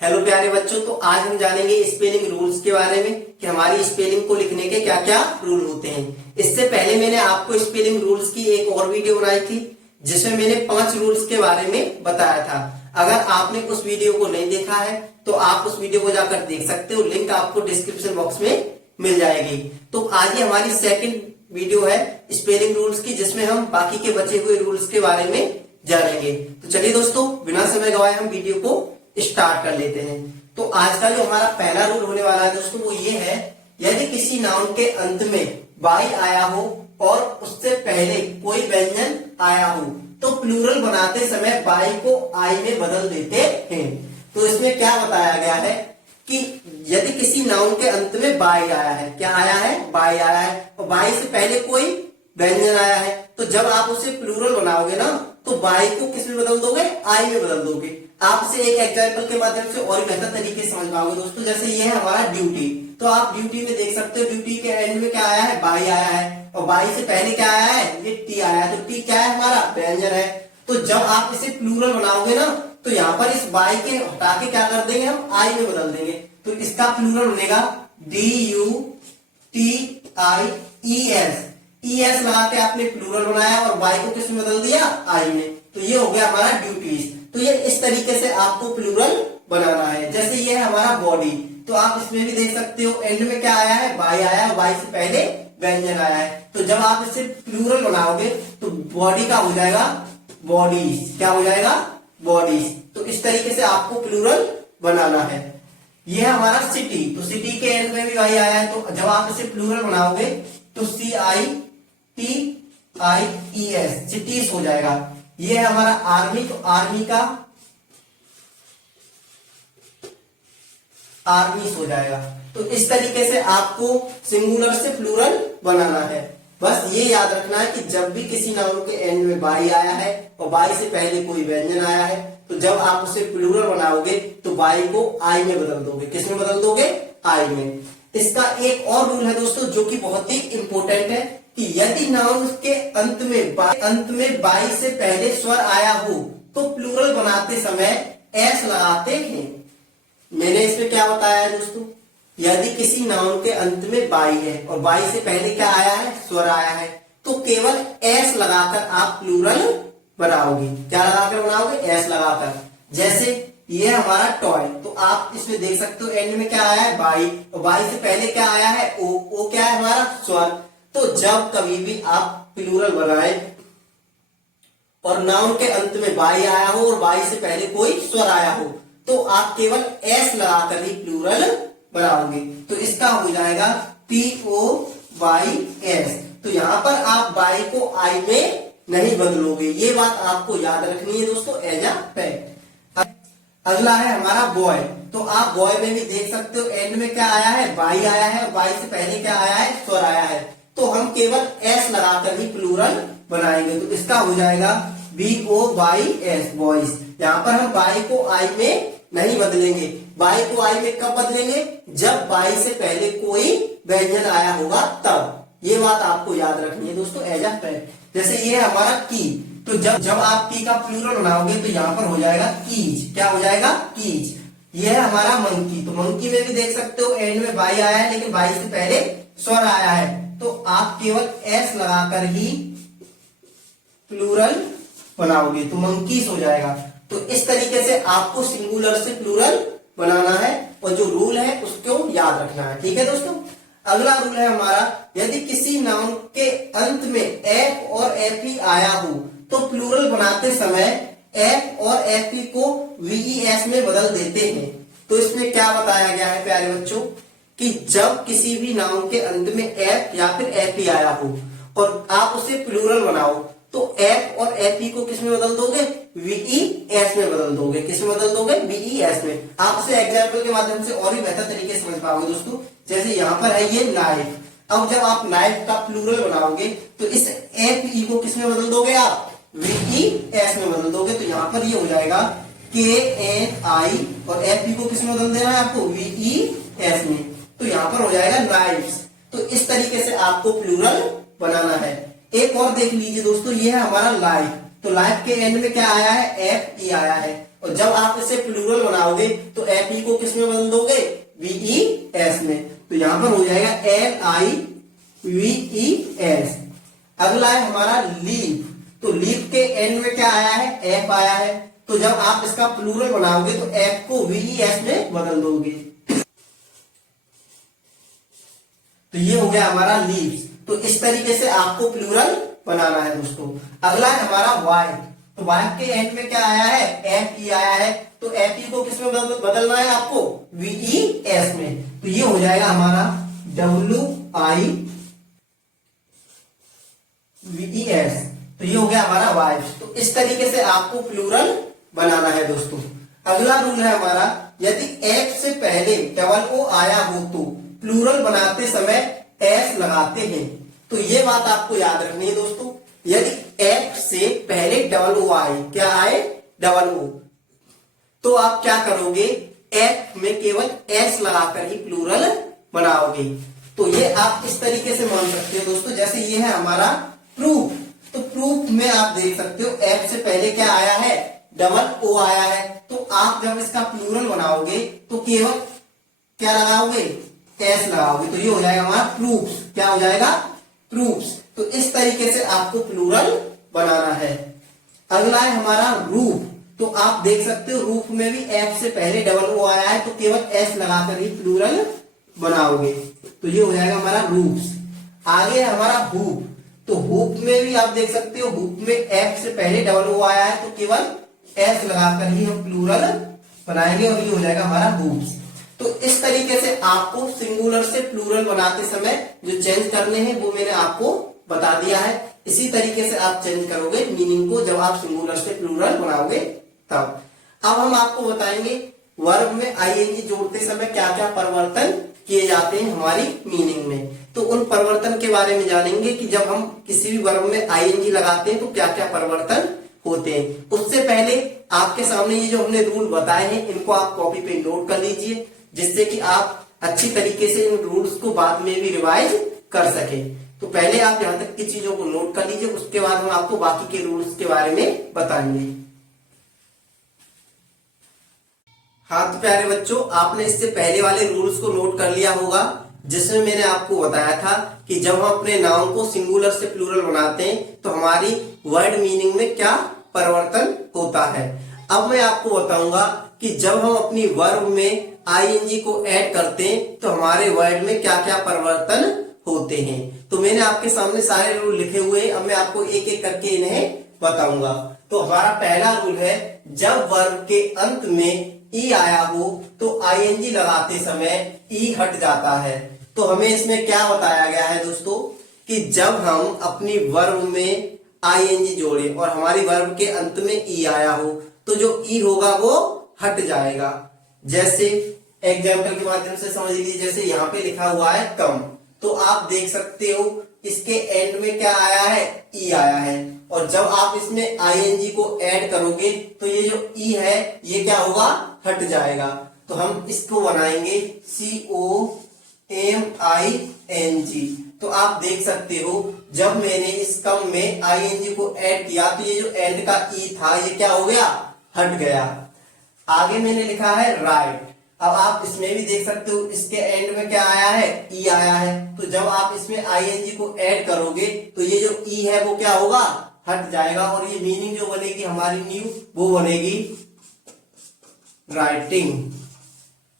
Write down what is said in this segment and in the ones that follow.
Hello प्यारे बच्चों, तो आज हम जानेंगे स्पेलिंग रूल्स के बारे में कि हमारी स्पेलिंग को लिखने के क्या क्या रूल होते हैं। इससे पहले मैंने आपको स्पेलिंग रूल्स की एक और वीडियो बनाई थी जिसमें मैंने 5 रूल्स के बारे में बताया था। अगर आपने उस वीडियो को नहीं देखा है तो आप उस वीडियो को जाकर देख सकते हो, लिंक आपको डिस्क्रिप्शन बॉक्स में मिल जाएगी। तो आज ही हमारी सेकेंड वीडियो है स्पेलिंग रूल्स की, जिसमें हम बाकी के बचे हुए रूल्स के बारे में जानेंगे। तो चलिए दोस्तों, बिना समय गवाए हम वीडियो को स्टार्ट कर लेते हैं। तो आज का जो हमारा पहला रूल होने वाला है दोस्तों, वो ये है, यदि किसी नाउन के अंत में बाई आया हो और उससे पहले कोई व्यंजन आया हो तो प्लूरल बनाते समय बाई को आई में बदल देते हैं। तो इसमें क्या बताया गया है कि यदि किसी नाउन के अंत में बाई आया है, क्या आया है, बाई आया है, और बाई से पहले कोई व्यंजन आया है, तो जब आप उसे प्लूरल बनाओगे ना तो बाई को किस में बदल दोगे, आई में बदल दोगे। आप इसे एक एग्जाम्पल के माध्यम से और बेहतर तरीके से समझ पाओगे दोस्तों। जैसे ये है हमारा ड्यूटी, तो आप ड्यूटी में देख सकते हो ड्यूटी के एंड में क्या आया है, बाई आया है, और बाई से पहले क्या आया है, ये टी आया है। तो टी क्या है, हमारा व्यंजन है। तो जब आप इसे प्लूरल बनाओगे ना तो यहाँ पर इस बाई के हटा के क्या कर देंगे, हम आई में बदल देंगे। तो इसका प्लूरल बनेगा DUTIES। ES लगा के आपने प्लूरल बनाया और बाई को किस में बदल दिया, आई में। तो ये हो गया हमारा ड्यूटीज। तो ये इस तरीके से आपको प्लूरल बनाना है। जैसे ये है हमारा बॉडी, तो आप इसमें भी देख सकते हो एंड में क्या आया है, बाई आया है, बाई से पहले व्यंजन आया है। तो जब आप इसे प्लूरल बनाओगे तो बॉडी का हो जाएगा बॉडीज। क्या हो जाएगा, बॉडीज। तो इस तरीके से आपको प्लूरल बनाना है। ये है हमारा सिटी, तो सिटी के एंड में भी बाई आया है, तो जब आप इसे प्लूरल बनाओगे तो CITIES सिटीज हो जाएगा। ये है हमारा आर्मी, तो आर्मी का आर्मीज हो जाएगा। तो इस तरीके से आपको सिंगुलर से प्लूरल बनाना है। बस ये याद रखना है कि जब भी किसी नाउन के एंड में बाई आया है और बाई से पहले कोई व्यंजन आया है तो जब आप उसे प्लूरल बनाओगे तो बाई को आई में बदल दोगे। किस में बदल दोगे, आई में। इसका एक और रूल है दोस्तों जो कि बहुत ही इंपॉर्टेंट है कि यदि नाउन के अंत में बाई से पहले स्वर आया हो तो प्लूरल बनाते समय एस लगाते हैं। मैंने इसमें क्या बताया है दोस्तों, यदि किसी नाउन के अंत में बाई है और बाई से पहले क्या आया है, स्वर आया है, तो केवल एस लगाकर आप प्लूरल बनाओगे। क्या लगाकर बनाओगे, एस लगाकर। जैसे ये हमारा टॉय, तो आप इसमें देख सकते हो एंड में क्या आया है, बाई, और बाई से पहले क्या आया है, ओ क्या है हमारा, स्वर। तो जब कभी भी आप प्लूरल बनाए और नाउन के अंत में बाई आया हो और बाई से पहले कोई स्वर आया हो तो आप केवल एस लगाकर ही प्लूरल बनाओगे। तो इसका हो जाएगा POYS। तो यहां पर आप बाई को आई में नहीं बदलोगे, ये बात आपको याद रखनी है दोस्तों, एज अ फैक्ट। अगला है हमारा बॉय, तो आप बॉय में भी देख सकते हो एंड में क्या आया है, बाई आया है, और बाई से पहले क्या आया है, स्वर आया है। तो हम केवल एस लगाकर ही प्लूरल बनाएंगे। तो इसका हो जाएगा BOYS, बॉयज। यहाँ पर हम बाई को आई में नहीं बदलेंगे। बाई को आई में कब बदलेंगे, जब बाई से पहले कोई व्यंजन आया होगा तब। ये बात आपको याद रखनी है दोस्तों, एज अ फैक्ट। जैसे ये है हमारा की, तो जब आप की का प्लूरल बनाओगे तो यहाँ पर हो जाएगा कीज। क्या हो जाएगा, कीज। ये है हमारा मंकी, तो मंकी में भी देख सकते हो एंड में बाई आया है लेकिन बाई से पहले स्वर आया है, तो आप केवल एस लगाकर ही प्लूरल बनाओगे, तो मंकीज हो जाएगा। तो इस तरीके से आपको सिंगुलर से प्लूरल बनाना है और जो रूल है उसको याद रखना है। ठीक है दोस्तों। अगला रूल है हमारा, यदि किसी नाउन के अंत में एफ और एफई आया हो तो प्लूरल बनाते समय एफ और एफई को VES में बदल देते हैं। तो इसमें क्या बताया गया है प्यारे बच्चों कि जब किसी भी नाउन के अंत में एफ या फिर एफई आया हो और आप उसे प्लूरल बनाओ तो एफ और एफई को किस में बदल दोगे, VES में बदल दोगे। किस में बदल दोगे, VES में। आप इसे एग्जाम्पल के माध्यम से और भी बेहतर तरीके से समझ पाओगे दोस्तों। जैसे यहाँ पर है ये नाइफ, अब जब आप नाइफ का प्लूरल बनाओगे तो इस एफई को किस में बदल दोगे, आप VES में बदल दोगे। तो यहाँ पर ये हो जाएगा KNI और एफई को किस में बदल देना है आपको, VES में। तो यहाँ पर हो जाएगा नाइफ्स। तो इस तरीके से आपको प्लूरल बनाना है। एक और देख लीजिए दोस्तों, ये है हमारा लाइफ, तो लाइफ के एंड में क्या आया है, FE आया है, और जब आप इसे प्लूरल बनाओगे तो FE को किस में बदल दोगे, VES में। तो यहां पर हो जाएगा LIVES। अगला है हमारा लीव। तो लीव के एंड में क्या आया है, F आया है। तो जब आप इसका प्लूरल बनाओगे तो F को VES में बदल दोगे। तो ये हो गया हमारा लीव्स। तो इस तरीके से आपको प्लूरल बनाना है दोस्तों। अगला है हमारा वाइफ। तो वाइफ के एंड में क्या आया है, FE आया है। तो FE को किस में बदलना है आपको, VES में। तो ये हो जाएगा हमारा WIVES। तो ये हो गया हमारा वाइफ। तो इस तरीके से आपको प्लूरल बनाना है दोस्तों। अगला रूल है हमारा, यदि F से पहले डबल O आया हो तो प्लूरल बनाते समय S लगाते हैं। तो ये बात आपको याद रखनी है दोस्तों। यदि F से पहले डबल O आए, क्या आए, डबल O, तो आप क्या करोगे, F में केवल S लगाकर ही प्लूरल बनाओगे। तो ये आप इस तरीके से मान सकते हो दोस्तों। जैसे ये है हमारा प्रूफ। तो प्रूफ में आप देख सकते हो F से पहले क्या आया है, डबल O आया है। तो आप जब इसका प्लूरल बनाओगे तो केवल क्या लगाओगे, S लगाओगे। तो ये हो जाएगा हमारा प्रूफ्स। क्या हो जाएगा, प्रूफ्स। तो इस तरीके से आपको प्लूरल बनाना है। अगला है हमारा रूफ। तो आप देख सकते हो रूफ में भी F से पहले डबल O आया है, तो केवल S लगाकर ही प्लूरल बनाओगे। तो ये हो जाएगा हमारा रूफ्स। आगे है हमारा हुप। तो हुप में भी आप देख सकते हो, हुप में F से पहले डबल O आया है, तो केवल S लगाकर ही हम प्लूरल बनाएंगे और ये हो जाएगा हमारा हुप्स। तो इस तरीके से आपको सिंगुलर से प्लूरल बनाते समय जो चेंज करने हैं वो मैंने आपको बता दिया है। इसी तरीके से आप चेंज करोगे मीनिंग को जब आप सिंगुलर से प्लूरल बनाओगे तब। अब हम आपको बताएंगे वर्ब में आईएनजी जोड़ते समय क्या क्या परिवर्तन किए जाते हैं हमारी मीनिंग में। तो उन परिवर्तन के बारे में जानेंगे कि जब हम किसी भी वर्ब में आईएनजी लगाते हैं तो क्या क्या परिवर्तन होते हैं। उससे पहले आपके सामने ये जो हमने रूल बताए हैं इनको आप कॉपी पे नोट कर लीजिए, जिससे कि आप अच्छी तरीके से इन रूल्स को बाद में भी रिवाइज कर सके। तो पहले आप यहां तक की चीजों को नोट कर लीजिए, उसके बाद हम आपको बाकी के रूल्स के बारे में बताएंगे। हाँ तो प्यारे बच्चों, आपने इससे पहले वाले रूल्स को नोट कर लिया होगा, जिसमें मैंने आपको बताया था कि जब हम अपने नाउन को सिंगुलर से प्लूरल बनाते हैं तो हमारी वर्ड मीनिंग में क्या परिवर्तन होता है। अब मैं आपको बताऊंगा कि जब हम अपनी वर्ब में आईएनजी को ऐड करते हैं तो हमारे वर्ड में क्या क्या परिवर्तन होते हैं। तो मैंने आपके सामने सारे रूल लिखे हुए हैं, अब मैं आपको एक एक करके इन्हें बताऊंगा। तो हमारा पहला रूल है, जब वर्ब के अंत में ई आया हो तो आईएनजी लगाते समय ई हट जाता है। तो हमें इसमें क्या बताया गया है दोस्तों कि जब हम अपनी वर्ब में आईएनजी जोड़े और हमारी वर्ब के अंत में ई आया हो तो जो ई होगा वो हट जाएगा। जैसे एग्जाम्पल के माध्यम से समझ लीजिए, जैसे यहाँ पे लिखा हुआ है कम, तो आप देख सकते हो इसके एंड में क्या आया है, ई आया है, और जब आप इसमें आईएनजी को ऐड करोगे तो ये जो ई है ये क्या होगा, हट जाएगा। तो हम इसको बनाएंगे COMING। तो आप देख सकते हो जब मैंने इस कम में आईएनजी को ऐड किया तो ये जो एंड का ई था ये क्या हो गया, हट गया। आगे मैंने लिखा है राइट। अब आप इसमें भी देख सकते हो इसके एंड में क्या आया है, ई आया है। तो जब आप इसमें आईएनजी को ऐड करोगे तो ये जो ई है वो क्या होगा, हट जाएगा, और ये मीनिंग जो बनेगी हमारी न्यू वो बनेगी राइटिंग।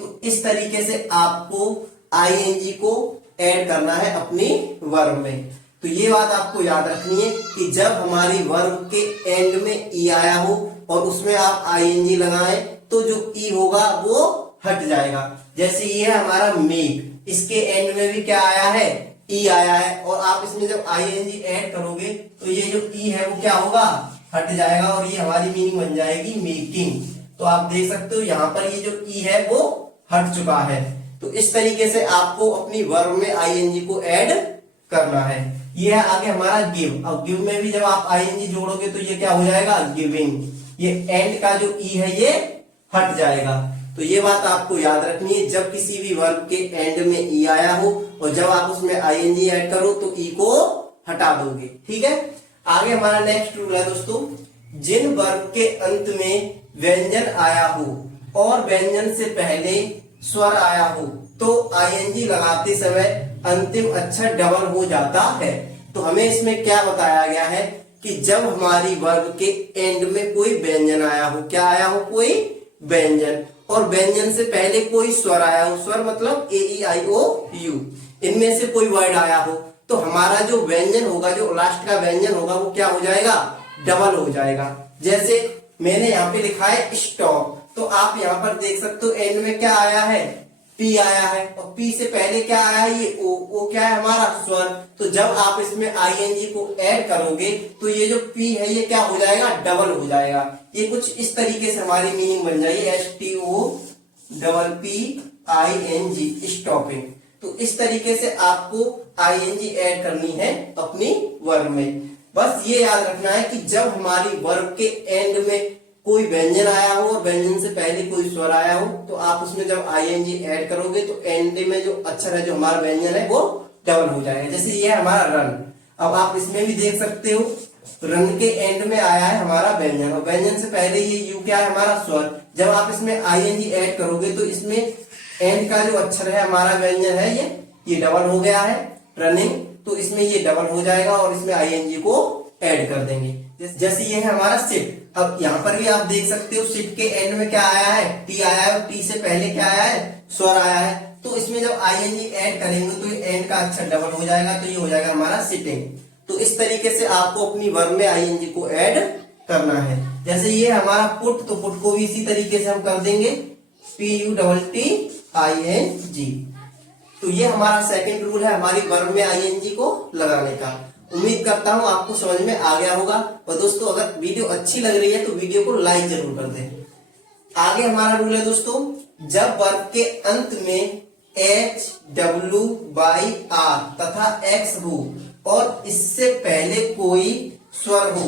तो इस तरीके से आपको आईएनजी को ऐड करना है अपनी वर्ब में। तो ये बात आपको याद रखनी है कि जब हमारी वर्ब के एंड में ई आया हो और उसमें आप आईएनजी लगाएं तो जो ई होगा वो हट जाएगा। जैसे ये है हमारा मेक, इसके एंड में भी क्या आया है, ई आया है, और आप इसमें जब आईएनजी ऐड करोगे तो ये जो ई है वो क्या होगा, हट जाएगा, और ये हमारी मीनिंग बन जाएगी मेकिंग। तो आप देख सकते हो यहाँ पर ये जो ई है वो हट चुका है। तो इस तरीके से आपको अपनी वर्ब में आईएनजी को ऐड करना है। ये है आगे हमारा गिव। अब गिव में भी जब आप आईएनजी जोड़ोगे तो ये क्या हो जाएगा, गिविंग। ये एंड का जो ई है ये हट जाएगा। तो ये बात आपको याद रखनी है, जब किसी भी वर्ब के एंड में ई आया हो और जब आप उसमें आईएनजी ऐड करो तो ई को हटा दोगे। ठीक है, आगे हमारा नेक्स्ट रूल है दोस्तों, जिन वर्ब के अंत में व्यंजन आया हो और व्यंजन से पहले स्वर आया हो तो आईएनजी लगाते समय अंतिम अक्षर डबल हो जाता है। तो हमें इसमें क्या बताया गया है कि जब हमारी वर्ब के एंड में कोई व्यंजन आया हो, क्या आया हो, कोई व्यंजन, और व्यंजन से पहले कोई स्वर आया हो, स्वर मतलब ए ई आई ओ यू, इनमें से कोई वर्ड आया हो, तो हमारा जो व्यंजन होगा, जो लास्ट का व्यंजन होगा वो क्या हो जाएगा, डबल हो जाएगा। जैसे मैंने यहाँ पे लिखा है स्टॉप, तो आप यहाँ पर देख सकते हो एंड में क्या आया है, पी आया है, और पी से पहले क्या आया है, ये ओ क्या है हमारा स्वर। तो जब आप इसमें आईएनजी को ऐड करोगे तो ये जो पी है ये क्या हो जाएगा, डबल हो जाएगा। ये कुछ इस तरीके से हमारी मीनिंग बन जाएगी, STOPPING, स्टॉपिंग। तो इस तरीके से आपको आईएनजी ऐड करनी है अपनी वर्ब में। बस ये याद रखना है कि जब हमारी वर्ब के एंड में कोई व्यंजन आया हो और व्यंजन से पहले कोई स्वर आया हो तो आप उसमें जब आईएनजी ऐड करोगे तो एंड में जो अक्षर है, जो हमारा व्यंजन है, वो डबल हो जाएगा। जैसे ये है हमारा रन, अब आप इसमें भी देख सकते हो रन के एंड में आया है हमारा व्यंजन, और व्यंजन से पहले ये यू क्या है, हमारा स्वर। जब आप इसमें आईएनजी ऐड करोगे तो इसमें एंड का जो अक्षर है हमारा व्यंजन है ये डबल हो गया है, रनिंग, तो इसमें ये डबल हो जाएगा और इसमें आईएनजी को ऐड कर देंगे। जैसे ये है हमारा सिट, अब यहाँ पर भी आप देख सकते हो सिट के एंड में क्या आया है, टी आया है, और टी से पहले क्या आया है, स्वर आया है। तो इसमें जब आईएनजी ऐड करेंगे तो ये एंड का अक्षर डबल हो जाएगा, तो ये हो जाएगा हमारा सिटिंग। तो इस तरीके से आपको अपनी वर्ब में आईएनजी को ऐड करना है। जैसे ये हमारा पुट, तो पुट को भी इसी तरीके से हम कर देंगे PUTTING। तो ये हमारा सेकंड रूल है हमारी वर्ब में आईएनजी को लगाने का। उम्मीद करता हूं आपको समझ में आ गया होगा। और दोस्तों अगर वीडियो अच्छी लग रही है तो वीडियो को लाइक जरूर कर दें। आगे हमारा रूल है दोस्तों, जब वर्ब के अंत में HWYR तथा X हो और इससे पहले कोई स्वर हो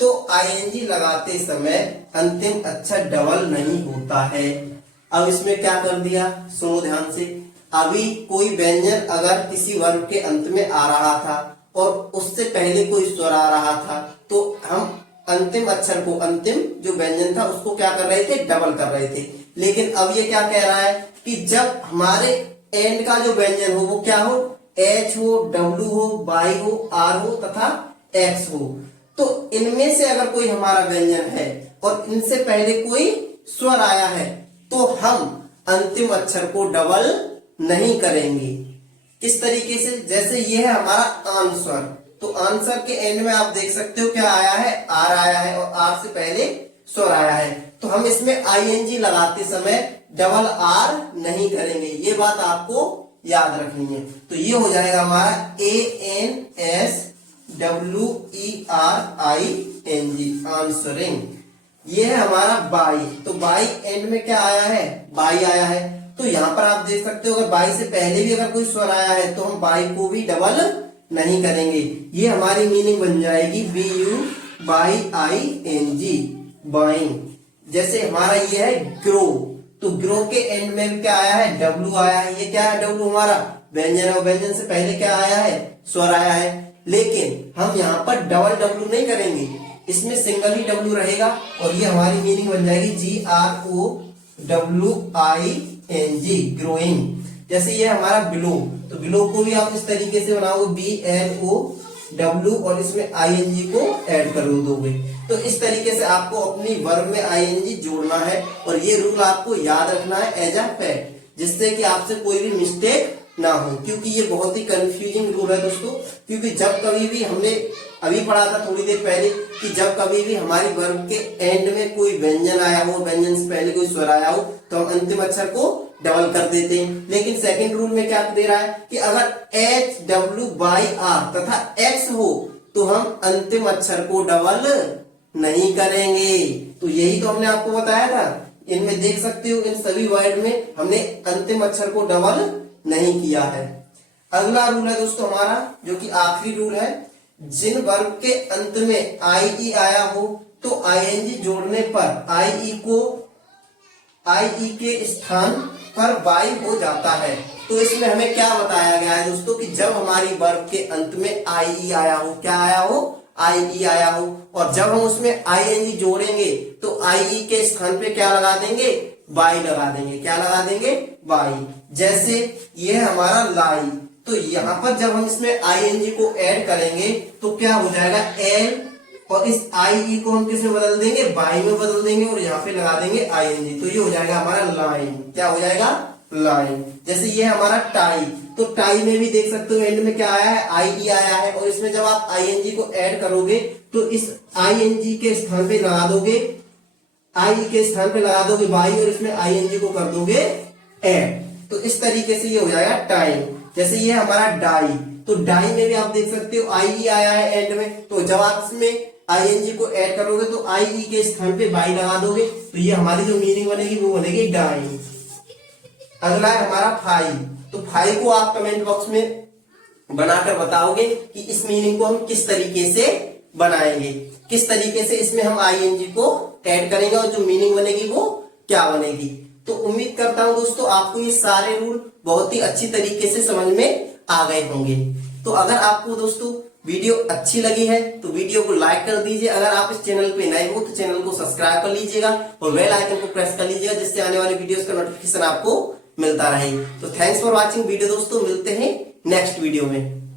तो आईएनजी लगाते समय अंतिम अक्षर डबल नहीं होता है। अब इसमें क्या कर दिया, सुनो ध्यान से। अभी कोई व्यंजन अगर किसी वर्ब के अंत में आ रहा था और उससे पहले कोई स्वर आ रहा था तो हम अंतिम अक्षर को, अंतिम जो व्यंजन था उसको क्या कर रहे थे, डबल कर रहे थे। लेकिन अब ये क्या कह रहा है कि जब हमारे एंड का जो व्यंजन हो वो क्या हो, H हो, W हो, Y हो, R हो तथा X हो, तो इनमें से अगर कोई हमारा व्यंजन है और इनसे पहले कोई स्वर आया है तो हम अंतिम अक्षर को डबल नहीं करेंगे। किस तरीके से, जैसे ये है हमारा आंसर, तो आंसर के एंड में आप देख सकते हो क्या आया है, आर आया है, और आर से पहले स्वर आया है, तो हम इसमें आईएनजी लगाते समय डबल आर नहीं करेंगे। ये बात आपको याद रखनी है। तो ये हो जाएगा हमारा ANSWERING, आंसरिंग। ये है हमारा बाई, तो बाई एंड में क्या आया है, बाई आया है। तो यहाँ पर आप देख सकते हो अगर बाई से पहले भी अगर कोई स्वर आया है तो हम बाई को भी डबल नहीं करेंगे। ये हमारी मीनिंग बन जाएगी BUYING, बाइंग। जैसे हमारा ये है ग्रो, तो ग्रो के एंड में भी क्या आया है, डब्लू आया है। ये क्या है, डब्लू हमारा व्यंजन है, व्यंजन से पहले क्या आया है, स्वर आया है। लेकिन हम यहाँ पर डबल डब्लू नहीं करेंगे, इसमें सिंगल ही डब्लू रहेगा और ये हमारी मीनिंग बन जाएगी GROWING, ग्रोइंग। जैसे ये हमारा बिलो, तो बिलो को भी आप इस तरीके से बनाओगे BLOW और इसमें आईएनजी को ऐड कर दोगे। तो इस तरीके से आपको अपनी वर्ब में आईएनजी जोड़ना है और ये रूल आपको याद रखना है एज अ फैक्ट, जिससे कि आपसे कोई भी मिस्टेक ना हो, क्योंकि ये बहुत ही कंफ्यूजिंग रूल है दोस्तों। क्योंकि जब कभी भी हमने अभी पढ़ा था थोड़ी देर पहले कि जब कभी भी हमारी वर्ब के एंड में कोई व्यंजन आया हो, व्यंजन से पहले कोई स्वर आया हो, तो हम अंतिम अक्षर को डबल कर देते हैं। लेकिन सेकंड रूल में क्या दे रहा है कि अगर HWYR तथा X हो तो हम अंतिम अक्षर को डबल नहीं करेंगे। तो यही तो हमने आपको बताया था। इनमें देख सकते हो इन सभी वर्ड में हमने अंतिम अक्षर को डबल नहीं किया है। अगला रूल है दोस्तों हमारा, जो कि आखिरी रूल है, जिन वर्ब के अंत में IE आया हो तो आईएनजी जोड़ने पर IE के स्थान पर Y हो जाता है। तो इसमें हमें क्या बताया गया है दोस्तों कि जब हमारी वर्ब के अंत में IE आया हो, क्या आया हो, आई ई आया हो, और जब हम उसमें आई एन जी जोड़ेंगे तो आई ई के स्थान पे क्या लगा देंगे, वाई लगा देंगे। क्या लगा देंगे, वाई। जैसे ये है हमारा लाई, तो यहां पर जब हम इसमें आई एन जी को ऐड करेंगे तो क्या हो जाएगा, एल, और इस आई ई को हम किस में बदल देंगे, वाई में बदल देंगे, और यहाँ पे लगा देंगे आई एन जी, तो ये हो जाएगा हमारा लाइन। क्या हो जाएगा, लाइन। जैसे ये हमारा टाई, तो टाई में भी देख सकते हो एंड में क्या आया है, आई ई आया है, और इसमें जब आप आई एन जी को ऐड करोगे तो इस आई एन जी के स्थान पे लगा दोगे, आई के स्थान पे लगा दोगे वाई, और इसमें आई एन जी को कर दोगे ऐड। तो इस तरीके से ये हो जाएगा टाइम। जैसे ये हमारा डाई, तो डाई में भी आप देख सकते हो आई ई आया है एंड में, तो जब आप इसमें आई एन जी को ऐड करोगे तो आई ई के स्थान पे वाई लगा दोगे, तो ये हमारी जो मीनिंग बनेगी वो बनेगी डाई। अगला है हमारा फाई, तो फाई को आप कमेंट बॉक्स में बनाकर बताओगे कि इस मीनिंग को हम किस तरीके से बनाएंगे, किस तरीके से इसमें हम आई एन जी को ऐड करेंगे और जो मीनिंग बनेगी वो क्या बनेगी। तो उम्मीद करता हूं दोस्तों आपको ये सारे रूल बहुत ही अच्छी तरीके से समझ में आ गए होंगे। तो अगर आपको दोस्तों वीडियो अच्छी लगी है तो वीडियो को लाइक कर दीजिए। अगर आप इस चैनल पे नए हो तो चैनल को सब्सक्राइब कर लीजिएगा और बेल आइकन को प्रेस कर लीजिएगा, जिससे आने वाले वीडियोस का नोटिफिकेशन आपको मिलता रहे। तो थैंक्स फॉर वॉचिंग वीडियो दोस्तों, मिलते हैं नेक्स्ट वीडियो में।